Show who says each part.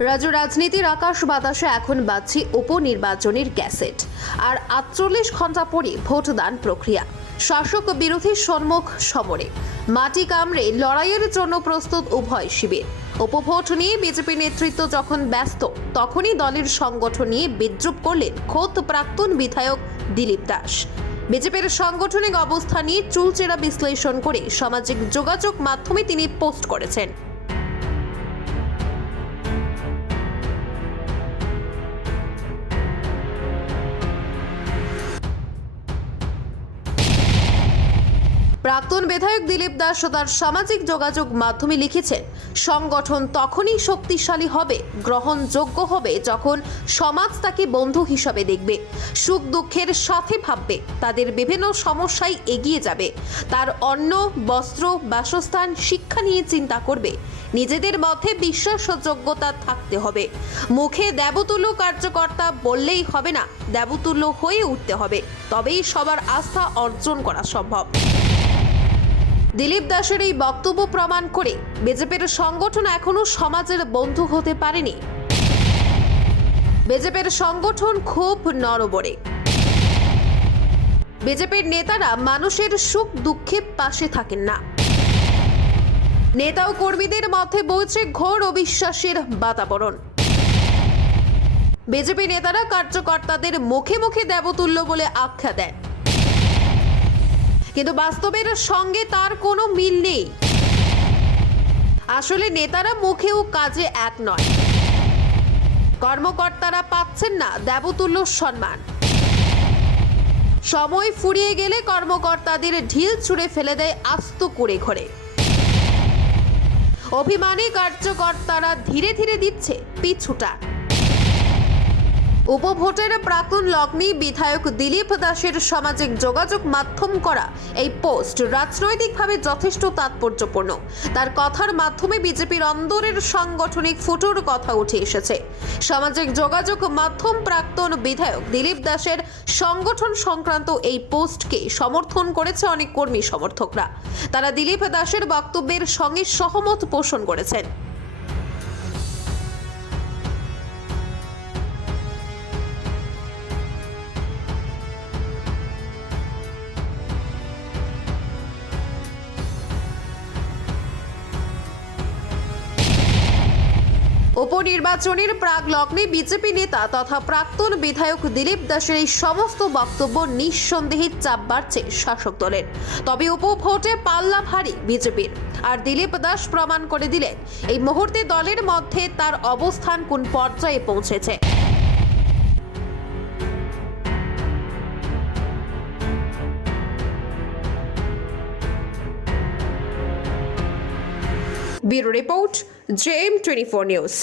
Speaker 1: রাজ্য রাজনীতির আকাশ বাতাসে এখন বাজছে উপনির্বাচনের ক্যাসেট। আর আটচল্লিশ ঘণ্টা পরে ভোটদান প্রক্রিয়া। শাসক বিরোধী সম্মুখ সমরে। মাটি কামড়ে লড়াইয়ের জন্য প্রস্তুত উভয় শিবির। উপভোট নিয়ে বিজেপি নেতৃত্ব যখন ব্যস্ত, তখনই দলের সংগঠন নিয়ে বিদ্রুপ করলেন খোদ প্রাক্তন বিধায়ক দিলীপ দাস। বিজেপির সাংগঠনিক অবস্থা নিয়ে চুলচেরা বিশ্লেষণ করে সামাজিক যোগাযোগ মাধ্যমে তিনি পোস্ট করেছেন। প্রাক্তন বিধায়ক দিলীপ দাস ও তার সামাজিক যোগাযোগ মাধ্যমে লিখেছেন, সংগঠন তখনই শক্তিশালী হবে, গ্রহণযোগ্য হবে যখন সমাজ তাকে বন্ধু হিসাবে দেখবে, সুখ দুঃখের সাথে ভাববে, তাদের বিভিন্ন সমস্যায় এগিয়ে যাবে, তার অন্ন, বস্ত্র, বাসস্থান, শিক্ষা নিয়ে চিন্তা করবে, নিজেদের মধ্যে বিশ্বাস ও যোগ্যতা থাকতে হবে, মুখে দেবতুল্য কার্যকর্তা বললেই হবে না, দেবতুল্য হয়ে উঠতে হবে, তবেই সবার আস্থা অর্জন করা সম্ভব। দিলীপ দাসের এই বক্তব্য প্রমাণ করে বিজেপির সংগঠন এখনও সমাজের বন্ধু হতে পারেনি। বিজেপির সংগঠন খুব নরবরে। বিজেপির নেতারা মানুষের সুখ দুঃখে পাশে থাকেন না। নেতা ও কর্মীদের মধ্যে বইছে ঘোর অবিশ্বাসের বাতাবরণ। বিজেপি নেতারা কার্যকর্তাদের মুখে মুখে দেবতুল্য বলে আখ্যা দেন। কিন্তু বাস্তবের সঙ্গে তার কোনো মিল নেই। আসলে নেতারা মুখে ও কাজে এক নয়। কর্মকর্তারা পাচ্ছেন না দেবতুল্য সম্মান। সময় ফুরিয়ে গেলে কর্মকর্তাদের ঢিল ছুঁড়ে ফেলে দেয় আস্ত করে ঘরে। অভিমানী কার্যকর্তারা ধীরে ধীরে দিচ্ছে পিছুটা। উপভোটের প্রাক্তন লগ্নি বিধায়ক দিলীপ দাসের সামাজিক যোগাযোগ মাধ্যম করা এই পোস্ট রাজনৈতিকভাবে যথেষ্ট তাৎপর্যপূর্ণ। তার কথার মাধ্যমে বিজেপির অন্দরের সাংগঠনিক ফুটোর কথা উঠে এসেছে। সামাজিক যোগাযোগ মাধ্যম প্রাক্তন বিধায়ক দিলীপ দাসের সংগঠন সংক্রান্ত এই পোস্টকে সমর্থন করেছে অনেক কর্মী সমর্থকরা। তারা দিলীপ দাসের বক্তব্যের সঙ্গে সহমত পোষণ করেছেন। উপনির্বাচনের প্রাক লগ্নে বিজেপি নেতা তথা প্রাক্তন বিধায়ক দিলীপ দাসের এই সমস্ত বক্তব্য নিঃসন্দেহে চাপ বাড়ছে শাসক দলের। তবে উপভোটে পাল্লা ভারী বিজেপির। আর দিলীপ দাস প্রমাণ করে দিলেন, এই মুহূর্তে দলের মধ্যে তার অবস্থান কোন পর্যায়ে পৌঁছেছে। JM twenty four news.